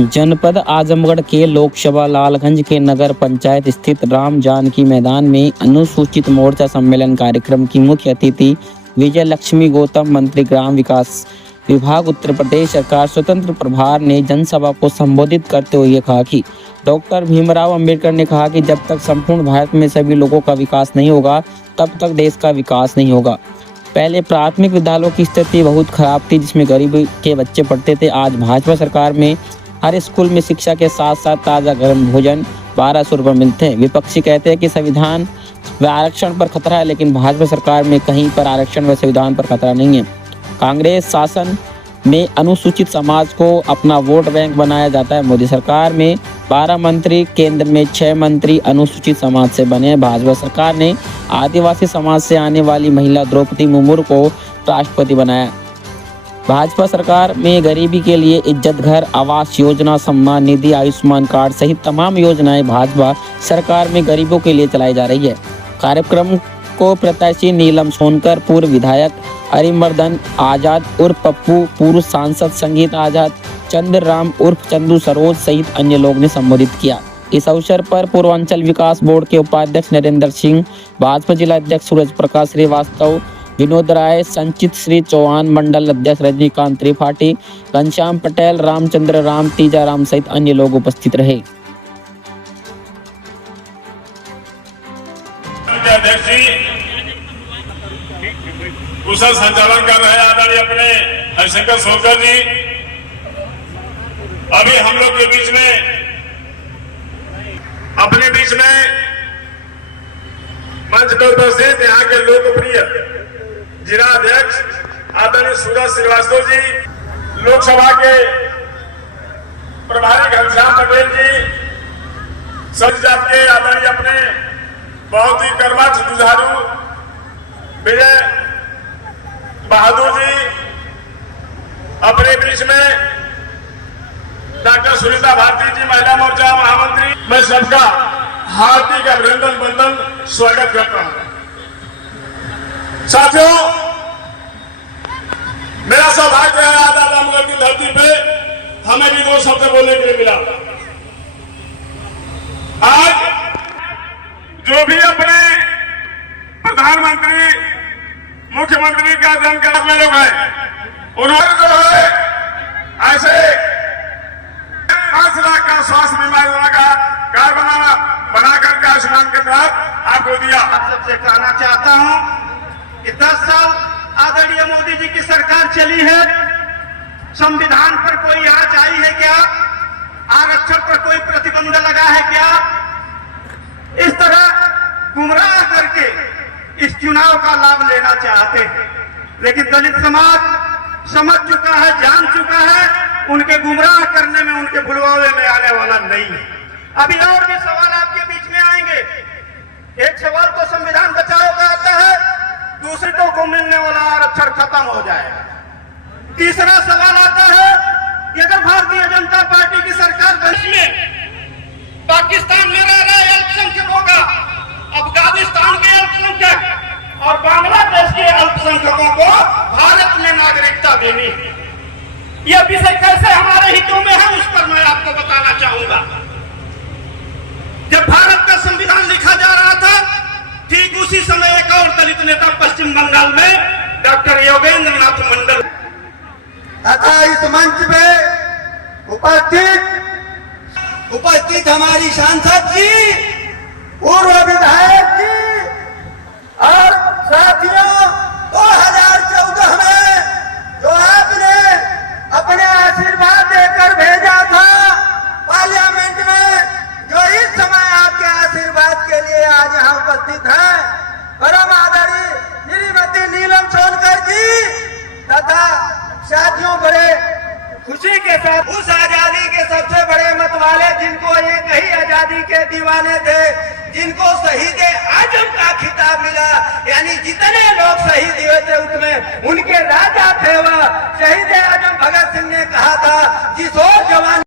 जनपद आजमगढ़ के लोकसभा लालगंज के नगर पंचायत स्थित राम जानकी मैदान में अनुसूचित मोर्चा सम्मेलन कार्यक्रम की मुख्य अतिथि विजय लक्ष्मी गौतम, मंत्री ग्राम विकास विभाग उत्तर प्रदेश सरकार स्वतंत्र प्रभार ने जनसभा को संबोधित करते हुए ये कहा कि डॉक्टर भीमराव अंबेडकर ने कहा कि जब तक संपूर्ण भारत में सभी लोगों का विकास नहीं होगा तब तक देश का विकास नहीं होगा। पहले प्राथमिक विद्यालयों की स्थिति बहुत खराब थी, जिसमें गरीबी के बच्चे पढ़ते थे। आज भाजपा सरकार में हर स्कूल में शिक्षा के साथ साथ ताज़ा गर्म भोजन 1200 रुपये मिलते हैं। विपक्षी कहते हैं कि संविधान व आरक्षण पर खतरा है, लेकिन भाजपा सरकार में कहीं पर आरक्षण व संविधान पर खतरा नहीं है। कांग्रेस शासन में अनुसूचित समाज को अपना वोट बैंक बनाया जाता है। मोदी सरकार में 12 मंत्री, केंद्र में 6 मंत्री अनुसूचित समाज से बने। भाजपा सरकार ने आदिवासी समाज से आने वाली महिला द्रौपदी मुर्मू को राष्ट्रपति बनाया। भाजपा सरकार में गरीबी के लिए इज्जत घर, आवास योजना, सम्मान निधि, आयुष्मान कार्ड सहित तमाम योजनाएं भाजपा सरकार में गरीबों के लिए चलाई जा रही है। कार्यक्रम को प्रत्याशी नीलम सोनकर, पूर्व विधायक अरिमर्दन आजाद उर्फ पप्पू, पूर्व सांसद संगीत आजाद, चंद्रराम उर्फ चंदू सरोज सहित अन्य लोग ने संबोधित किया। इस अवसर पर पूर्वांचल विकास बोर्ड के उपाध्यक्ष नरेंद्र सिंह, भाजपा जिला अध्यक्ष सूरज प्रकाश श्रीवास्तव, विनोद राय, संचित श्री चौहान, मंडल अध्यक्ष रजनीकांत त्रिपाठी, घनश्याम पटेल, रामचंद्र राम, तीजा राम सहित अन्य लोग उपस्थित रहे। कुशल संचालन कर रहे आदरणीय अपने हरिशंकर सोनकर जी अभी हम लोग के बीच में अपने बीच में मंच पर उपस्थित यहाँ के लोकप्रिय जिला अध्यक्ष आदरणीय सूरज श्रीवास्तव जी, लोकसभा के प्रभारी घनश्याम पटेल जी, सभी जात के आदरणीय अपने बहुत ही कर्मठ जुझारू विजय बहादुर जी, अपने बीच में डॉक्टर सुनीता भारती जी, महिला मोर्चा महामंत्री, मैं सबका हार्दिक अभिनंदन वंदन स्वागत करता हूं। साथियों, मेरा सौभाग्य है आज आजमगढ़ की धरती पे हमें भी 2 शब्द बोलने के लिए मिला। आज जो भी अपने प्रधानमंत्री, मुख्यमंत्री का जानकार में लोग हैं, उन्होंने जो है ऐसे 5 लाख का स्वास्थ्य बीमा योजना का कार्ड बनाकर के आयुष्मान के तहत आपको दिया। आप सबसे कहना चाहता हूं कि 10 साल आदरणीय मोदी जी की सरकार चली है। संविधान पर कोई आँच आई है क्या? आरक्षण पर कोई प्रतिबंध लगा है क्या? इस तरह गुमराह करके इस चुनाव का लाभ लेना चाहते हैं, लेकिन दलित समाज समझ चुका है, जान चुका है, उनके गुमराह करने में, उनके भुलवावे में आने वाला नहीं है। अभी और भी सवाल आपके बीच में आएंगे। एक सवाल तो संविधान बचाओ का आता है, दूसरे को मिलने वाला आरक्षण खत्म हो जाएगा। तीसरा सवाल आता है कि अगर भारतीय जनता पार्टी की सरकार देश में पाकिस्तान में रह रहे अल्पसंख्यकों का, अफगानिस्तान के अल्पसंख्यक और बांग्लादेश के अल्पसंख्यकों को भारत में नागरिकता देनी है, यह विषय कैसे हमारे हितों में है, उस पर मैं आपको बताना चाहूंगा। जब भारत का संविधान लिखा जा रहा था, ठीक उसी समय एक और दलित नेता पश्चिम बंगाल में डॉक्टर योगेंद्र नाथ मंडल तथा इस मंच पे उपस्थित हमारी सांसद जी, पूर्व विधायक जी और साथियों, 2014 में जो आपने अपने आशीर्वाद देकर भेजा था पार्लियामेंट में, जो इस समय आपके आशीर्वाद के लिए आज यहाँ उपस्थित है, परम आदरणीय श्रीमती नीलम सोनकर जी तथा साथियों, बड़े खुशी के साथ उस आजादी के सबसे बड़े मत वाले, जिनको एक ही आजादी के दीवाने थे, जिनको शहीद आजम का खिताब मिला, यानी जितने लोग शहीद हुए थे उसमें उनके राजा थे वह शहीद आजम भगत सिंह ने कहा था, जिस और जवान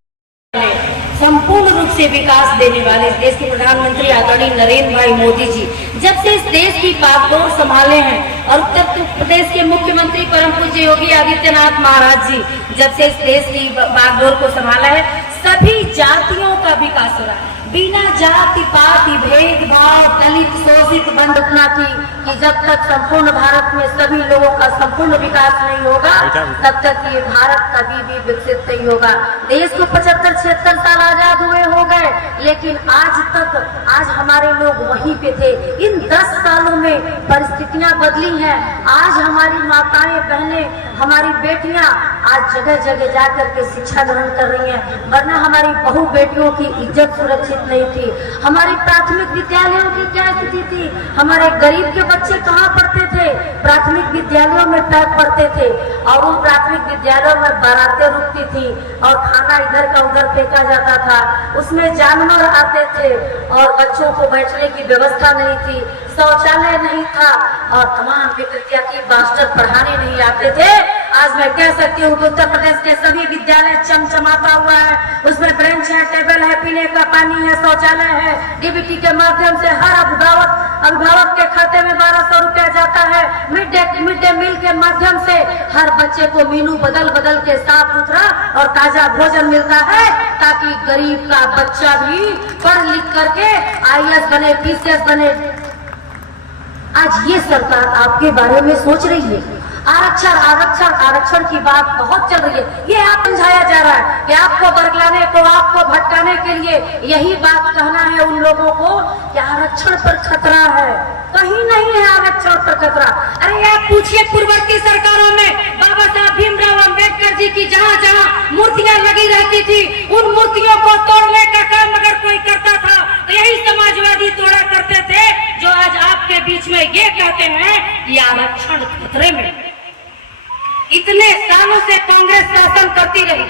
संपूर्ण रूप से विकास देने वाले देश के प्रधानमंत्री आदरणीय नरेंद्र भाई मोदी जी जब से इस देश की बागडोर संभाले हैं और उत्तर प्रदेश के मुख्यमंत्री परम पूज्य योगी आदित्यनाथ महाराज जी जब से इस देश की बागडोर को संभाला है, सभी जातियों का विकास हो रहा है, बिना जाति पाति भेदभाव दलित शोषित बंद रखना थी कि जब तक संपूर्ण भारत में सभी लोगों का संपूर्ण विकास नहीं होगा तब तक ये भारत कभी भी विकसित नहीं होगा। देश को 75-76 साल आजाद हुए हो गए, लेकिन आज हमारे लोग वहीं पे थे। इन 10 सालों में परिस्थितियां बदली हैं। आज हमारी माताएं बहनें हमारी बेटियां आज जगह जगह जा करके शिक्षा ग्रहण कर रही हैं, वरना हमारी बहू बेटियों की इज्जत सुरक्षित नहीं थी। हमारी प्राथमिक विद्यालयों की क्या स्थिति थी? हमारे गरीब के बच्चे कहाँ पढ़ते थे? प्राथमिक विद्यालयों में पढ़ते थे और उन प्राथमिक विद्यालयों में बारातें रुकती थी और खाना इधर का उधर फेंका जाता था, उसमें जानवर आते थे और बच्चों को बैठने की व्यवस्था नहीं थी, शौचालय नहीं था और तमाम विकृतियां की मास्टर पढ़ाने नहीं आते थे। आज मैं कह सकती हूँ कि उत्तर प्रदेश के सभी विद्यालय चमचमाता हुआ है, उसमें बेंच है, टेबल है, पीने का पानी है, शौचालय है। डीबीटी के माध्यम से हर अभिभावक के खाते में 1200 रुपया जाता है। मिड डे मील के माध्यम से हर बच्चे को मेनू बदल के साफ सुथरा और ताजा भोजन मिलता है, ताकि गरीब का बच्चा भी पढ़ लिख करके IAS बने, PCS बने। आज ये सरकार आपके बारे में सोच रही है। आरक्षण की बात बहुत चल रही है। ये आप समझाया जा रहा है कि आपको बरगलाने को, आपको भटकाने के लिए यही बात कहना है उन लोगों को कि आरक्षण पर खतरा है। कहीं नहीं है आरक्षण पर खतरा। अरे आप पूछिए पूर्ववर्ती सरकारों में बाबा साहब भीमराव अम्बेडकर जी की जहाँ मूर्तियां लगी रहती थी, उन मूर्तियों को तोड़ने का काम अगर कोई करता था तो यही समाजवादी तोड़ा करते थे, जो आज आपके बीच में ये कहते हैं कि आरक्षण खतरे में। इतने सालों से कांग्रेस शासन करती रही,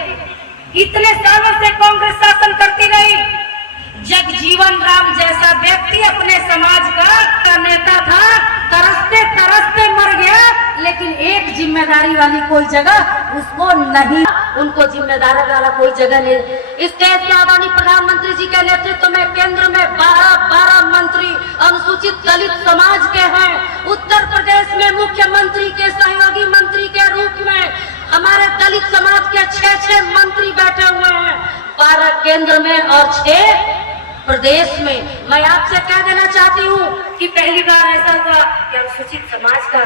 इतने सालों से कांग्रेस शासन करती रही। जगजीवन राम जैसा व्यक्ति अपने समाज का नेता था, तरसते तरसते मर गया, लेकिन एक जिम्मेदारी वाली कोई जगह उसको नहीं, उनको जिम्मेदारी वाला कोई जगह नहीं। इस देश के आदरणीय प्रधानमंत्री जी के नेतृत्व में केंद्र में 12 मंत्री अनुसूचित दलित समाज के हैं। उत्तर प्रदेश में मुख्यमंत्री के सहयोगी मंत्री के रूप में हमारे दलित समाज के 6 मंत्री बैठे हुए हैं, 12 केंद्र में और 6 प्रदेश में। मैं आपसे कह देना चाहती हूँ कि पहली बार ऐसा हुआ कि अनुसूचित समाज का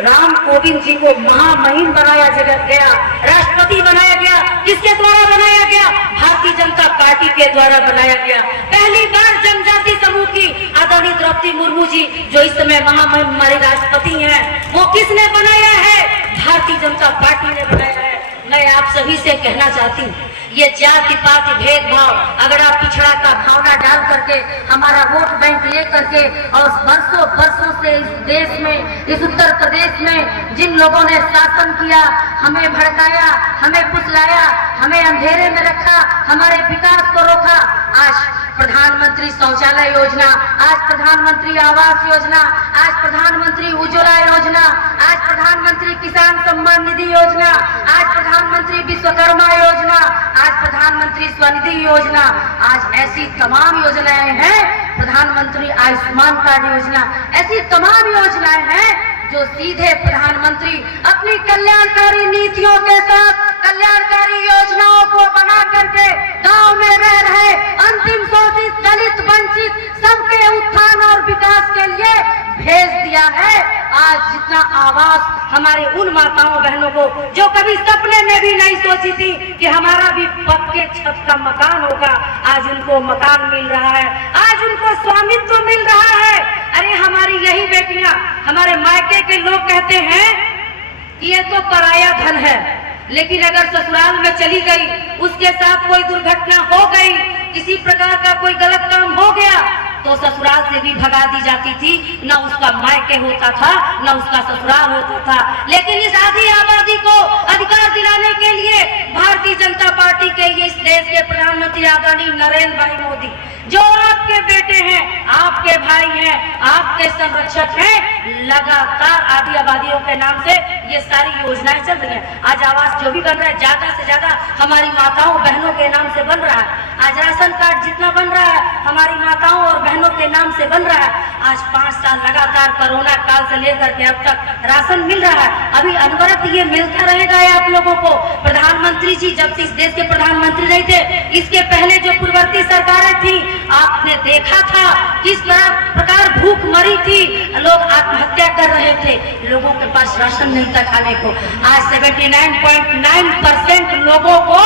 राम कोविंद जी को महामहिम बनाया गया, राष्ट्रपति बनाया गया। किसके द्वारा बनाया गया? भारतीय जनता पार्टी के द्वारा बनाया गया। पहली बार जनजाति समूह की आदरणीय द्रौपदी मुर्मू जी, जो इस समय महामहिम हमारे राष्ट्रपति हैं, वो किसने बनाया है? भारतीय जनता पार्टी ने बनाया है। मैं आप सभी से कहना चाहती हूँ, ये जाति पाति भेदभाव, अगर आप पिछड़ा का भावना डाल करके हमारा वोट बैंक ले करके और बरसों से इस देश में, इस उत्तर प्रदेश में जिन लोगों ने शासन किया, हमें भड़काया, हमें फुसलाया, हमें अंधेरे में रखा, हमारे विकास को रोका। आज प्रधानमंत्री शौचालय योजना, आज प्रधानमंत्री आवास योजना, आज प्रधानमंत्री उज्ज्वला योजना, आज प्रधानमंत्री किसान सम्मान निधि योजना, आज प्रधानमंत्री विश्वकर्मा योजना, आज प्रधानमंत्री स्वनिधि योजना, आज ऐसी तमाम योजनाएं हैं, प्रधानमंत्री आयुष्मान कार्ड योजना, ऐसी तमाम योजनाएं हैं जो सीधे प्रधानमंत्री अपनी कल्याणकारी नीतियों के साथ कल्याणकारी योजनाओं को बना करके गांव में रह रहे अंतिम शोषित दलित वंचित सबके उत्थान और विकास के लिए भेज दिया है। आज जितना आवास हमारे उन माताओं बहनों को जो कभी सपने में भी नहीं सोची थी कि हमारा भी पक्के छत का मकान होगा, आज उनको मकान मिल रहा है, आज उनको स्वामित्व मिल रहा है। अरे हमारी यही बेटियां, हमारे मायके के लोग कहते हैं कि ये तो पराया धन है, लेकिन अगर ससुराल में चली गई, उसके साथ कोई दुर्घटना हो गई, किसी प्रकार का कोई गलत काम हो गया, तो ससुराल से भी भगा दी जाती थी। न उसका मायके होता था, न उसका ससुराल होता था। लेकिन इस आधी आबादी को अधिकार दिलाने के लिए भारतीय जनता पार्टी के इस देश के प्रधानमंत्री आदरणीय नरेंद्र भाई मोदी, जो आपके बेटे हैं, आपके भाई हैं, आपके संरक्षक हैं, लगातार आधी आबादियों के नाम से ये सारी योजनाएं चल रही हैं। आज आवास जो भी बन रहा है, ज्यादा से ज्यादा हमारी माताओं बहनों के नाम से बन रहा है। आज राशन कार्ड जितना बन रहा है, हमारी माताओं और बहनों के नाम से बन रहा है। आज 5 साल लगातार कोरोना काल से लेकर के अब तक राशन मिल रहा है। अभी अनवरत ये मिलता रहेगा आप लोगों को। प्रधानमंत्री जी जब शब्द इस देश के प्रधानमंत्री नहीं थे। इसके पहले जो पूर्ववर्ती सरकारें थी, आपने देखा था किस प्रकार भूखमरी थी, लोग आत्महत्या कर रहे थे, लोगों के पास राशन नहीं था खाने को। आज 79.9% लोगों को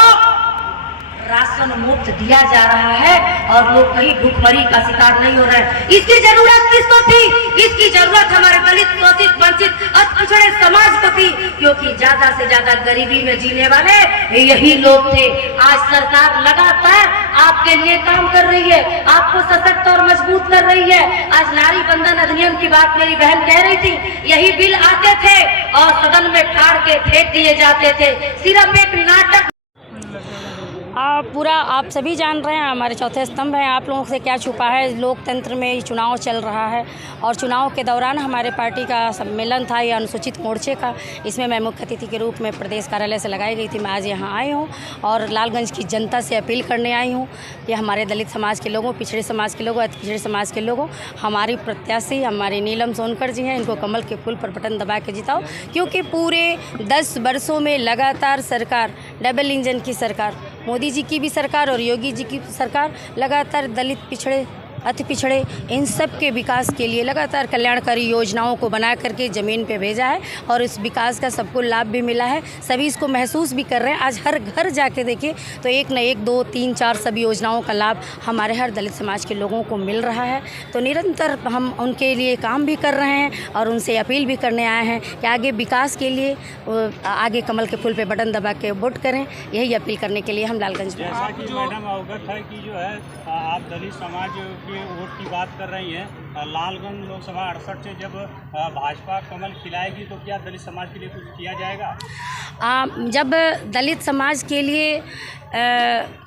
राशन मुफ्त दिया जा रहा है और लोग कहीं भूखमरी का शिकार नहीं हो रहे हैं। इसकी जरूरत किसको थी? इसकी जरूरत हमारे दलित, शोषित, वंचित, पिछड़े समाज को थी, क्योंकि ज्यादा से ज्यादा गरीबी में जीने वाले यही लोग थे। आज सरकार लगातार आपके लिए काम कर रही है, आपको सशक्त और मजबूत कर रही है। आज नारी बंधन अधिनियम की बात मेरी बहन कह रही थी, यही बिल आते थे और सदन में फाड़ के फेंक दिए जाते थे, सिर्फ एक नाटक। पूरा आप सभी जान रहे हैं, हमारे चौथे स्तंभ हैं, आप लोगों से क्या छुपा है। लोकतंत्र में चुनाव चल रहा है और चुनाव के दौरान हमारे पार्टी का सम्मेलन था, ये अनुसूचित मोर्चे का। इसमें मैं मुख्य अतिथि के रूप में प्रदेश कार्यालय से लगाई गई थी। मैं आज यहाँ आई हूँ और लालगंज की जनता से अपील करने आई हूँ कि हमारे दलित समाज के लोगों, पिछड़े समाज के लोगों, अति पिछड़े समाज के लोगों, हमारी प्रत्याशी हमारी नीलम सोनकर जी हैं, इनको कमल के फूल पर बटन दबा के जिताओ। क्योंकि पूरे 10 वर्षों में लगातार सरकार, डबल इंजन की सरकार, मोदी जी की भी सरकार और योगी जी की सरकार लगातार दलित, पिछड़े, अति पिछड़े, इन सब के विकास के लिए लगातार कल्याणकारी योजनाओं को बना करके ज़मीन पे भेजा है और इस विकास का सबको लाभ भी मिला है। सभी इसको महसूस भी कर रहे हैं। आज हर घर जाके देखिए तो एक न एक, 2, 3, 4 सभी योजनाओं का लाभ हमारे हर दलित समाज के लोगों को मिल रहा है। तो निरंतर हम उनके लिए काम भी कर रहे हैं और उनसे अपील भी करने आए हैं कि आगे विकास के लिए आगे कमल के फूल पे बटन दबा के वोट करें। यही अपील करने के लिए हम लालगंज में। जैसा कि मैडम अवगत है कि जो है आप दलित समाज के वोट की बात कर रही हैं, लालगंज लोकसभा 68 से जब भाजपा कमल खिलाएगी तो क्या दलित समाज के लिए कुछ किया जाएगा? जब दलित समाज के लिए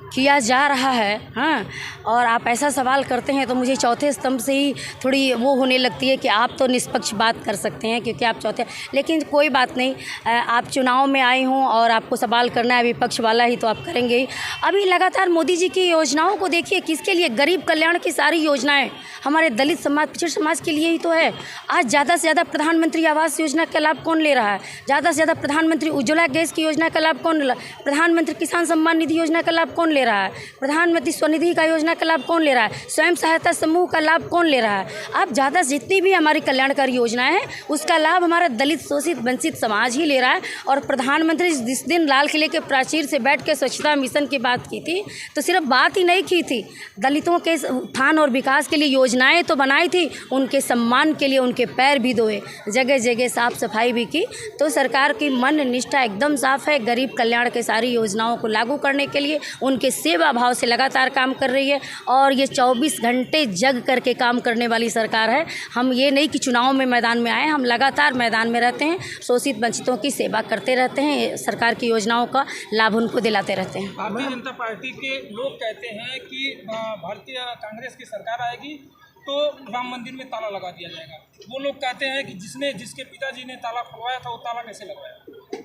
किया जा रहा है, हाँ, और आप ऐसा सवाल करते हैं तो मुझे चौथे स्तंभ से ही थोड़ी वो होने लगती है कि आप तो निष्पक्ष बात कर सकते हैं क्योंकि आप चौथे, लेकिन कोई बात नहीं। आप चुनाव में आई हूँ और आपको सवाल करना है विपक्ष वाला ही तो आप करेंगे ही। अभी लगातार मोदी जी की योजनाओं को देखिए, किसके लिए? गरीब कल्याण की सारी योजनाएं हमारे दलित समाज, पिछड़े समाज के लिए ही तो है। आज ज़्यादा से ज़्यादा प्रधानमंत्री आवास योजना का लाभ कौन ले रहा है? ज़्यादा से ज़्यादा प्रधानमंत्री उज्ज्वला गैस की योजना का लाभ कौन ले रहा है? प्रधानमंत्री किसान सम्मान निधि योजना का लाभ कौन ले रहा है? प्रधानमंत्री स्वनिधि का योजना का लाभ कौन ले रहा है? स्वयं सहायता समूह का लाभ कौन ले रहा है? आप ज़्यादा जितनी भी हमारी कल्याणकारी योजनाएं हैं उसका लाभ हमारा दलित, शोषित, वंचित समाज ही ले रहा है। और प्रधानमंत्री जिस दिन लाल किले के प्राचीर से बैठ के स्वच्छता मिशन की बात की थी तो सिर्फ बात ही नहीं की थी, दलितों के उत्थान और विकास के लिए योजनाएं तो बनाई थी, उनके सम्मान के लिए उनके पैर भी धोए, जगह जगह साफ सफाई भी की। तो सरकार की मन निष्ठा एकदम साफ है, गरीब कल्याण के सारी योजनाओं को लागू करने के लिए उनके सेवा भाव से लगातार काम कर रही है। और ये 24 घंटे जग करके काम करने वाली सरकार है। हम ये नहीं कि चुनाव में मैदान में आए, हम लगातार मैदान में रहते हैं, शोषित वंचितों की सेवा करते रहते हैं, सरकार की योजनाओं का लाभ उनको दिलाते रहते हैं। भारतीय जनता पार्टी के लोग कहते हैं कि भारतीय कांग्रेस की सरकार आएगी तो राम मंदिर में ताला लगा दिया जाएगा। वो लोग कहते हैं कि जिसके पिताजी ने ताला खुलवाया था वो ताला कैसे लगवाया?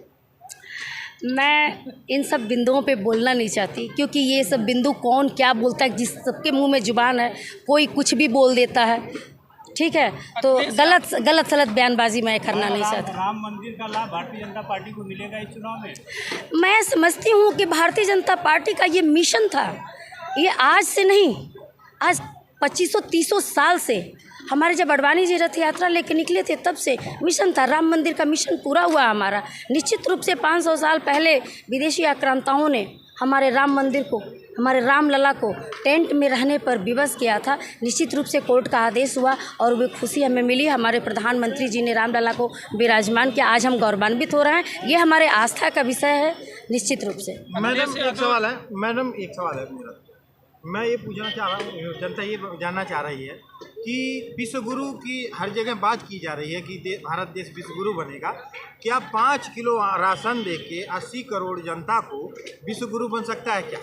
मैं इन सब बिंदुओं पे बोलना नहीं चाहती क्योंकि ये सब बिंदु कौन क्या बोलता है, जिस सबके मुंह में जुबान है कोई कुछ भी बोल देता है, ठीक है। तो गलत सलत बयानबाजी मैं करना नहीं चाहती। राम मंदिर का लाभ भारतीय जनता पार्टी को मिलेगा इस चुनाव में? मैं समझती हूँ कि भारतीय जनता पार्टी का ये मिशन था, ये आज से नहीं, आज 2500-30 साल से हमारे जब अडवाणी जी रथ यात्रा लेके निकले थे तब से मिशन था। राम मंदिर का मिशन पूरा हुआ हमारा। निश्चित रूप से 500 साल पहले विदेशी आक्रांताओं ने हमारे राम मंदिर को, हमारे रामलला को टेंट में रहने पर विवश किया था। निश्चित रूप से कोर्ट का आदेश हुआ और वो खुशी हमें मिली। हमारे प्रधानमंत्री जी ने रामलला को विराजमान किया, आज हम गौरवान्वित हो रहे हैं। ये हमारे आस्था का विषय है निश्चित रूप से। मैडम एक सवाल है मेरा, मैं ये पूछना चाह रहा हूँ, जनता ये जानना चाह रही है कि विश्व गुरु की हर जगह बात की जा रही है कि भारत देश विश्व गुरु बनेगा। क्या 5 किलो राशन देके 80 करोड़ जनता को विश्व गुरु बन सकता है क्या?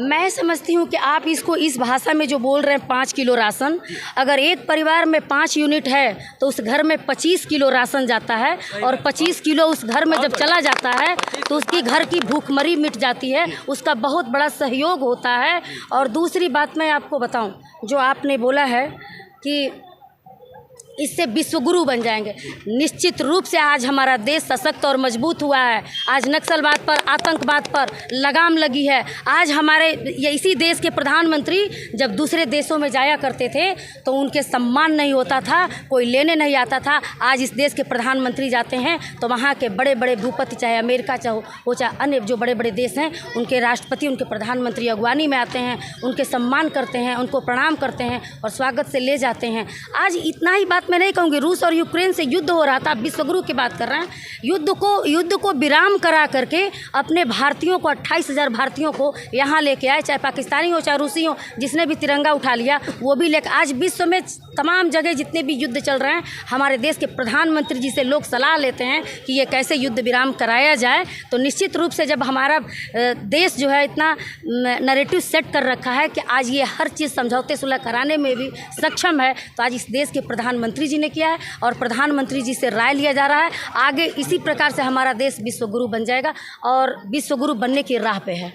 मैं समझती हूँ कि आप इसको इस भाषा में जो बोल रहे हैं 5 किलो राशन, अगर एक परिवार में 5 यूनिट है तो उस घर में 25 किलो राशन जाता है और 25 किलो उस घर में जब चला जाता है तो उसकी घर की भूखमरी मिट जाती है, उसका बहुत बड़ा सहयोग होता है। और दूसरी बात मैं आपको बताऊँ, जो आपने बोला है कि इससे विश्वगुरु बन जाएंगे। निश्चित रूप से आज हमारा देश सशक्त और मजबूत हुआ है। आज नक्सलवाद पर, आतंकवाद पर लगाम लगी है। आज हमारे इसी देश के प्रधानमंत्री जब दूसरे देशों में जाया करते थे तो उनके सम्मान नहीं होता था, कोई लेने नहीं आता था। आज इस देश के प्रधानमंत्री जाते हैं तो वहाँ के बड़े बड़े भूपति, चाहे अमेरिका चाहे अन्य जो बड़े बड़े देश हैं, उनके राष्ट्रपति, उनके प्रधानमंत्री अगवानी में आते हैं, उनके सम्मान करते हैं, उनको प्रणाम करते हैं और स्वागत से ले जाते हैं। आज इतना ही बात मैं नहीं कहूँगी। रूस और यूक्रेन से युद्ध हो रहा था, आप विश्वगुरु की बात कर रहे हैं। युद्ध को विराम करा करके अपने भारतीयों को, 28,000 भारतीयों को यहाँ लेके आए, चाहे पाकिस्तानी हो चाहे रूसी हो, जिसने भी तिरंगा उठा लिया वो भी लेकर। आज विश्व में तमाम जगह जितने भी युद्ध चल रहे हैं, हमारे देश के प्रधानमंत्री जी से लोग सलाह लेते हैं कि ये कैसे युद्ध विराम कराया जाए। तो निश्चित रूप से जब हमारा देश जो है इतना नैरेटिव सेट कर रखा है कि आज ये हर चीज़ समझौते सुलह कराने में भी सक्षम है, तो आज इस देश के प्रधानमंत्री जी ने किया है और प्रधानमंत्री जी से राय लिया जा रहा है। आगे इसी प्रकार से हमारा देश विश्वगुरु बन जाएगा और विश्वगुरु बनने की राह पे है।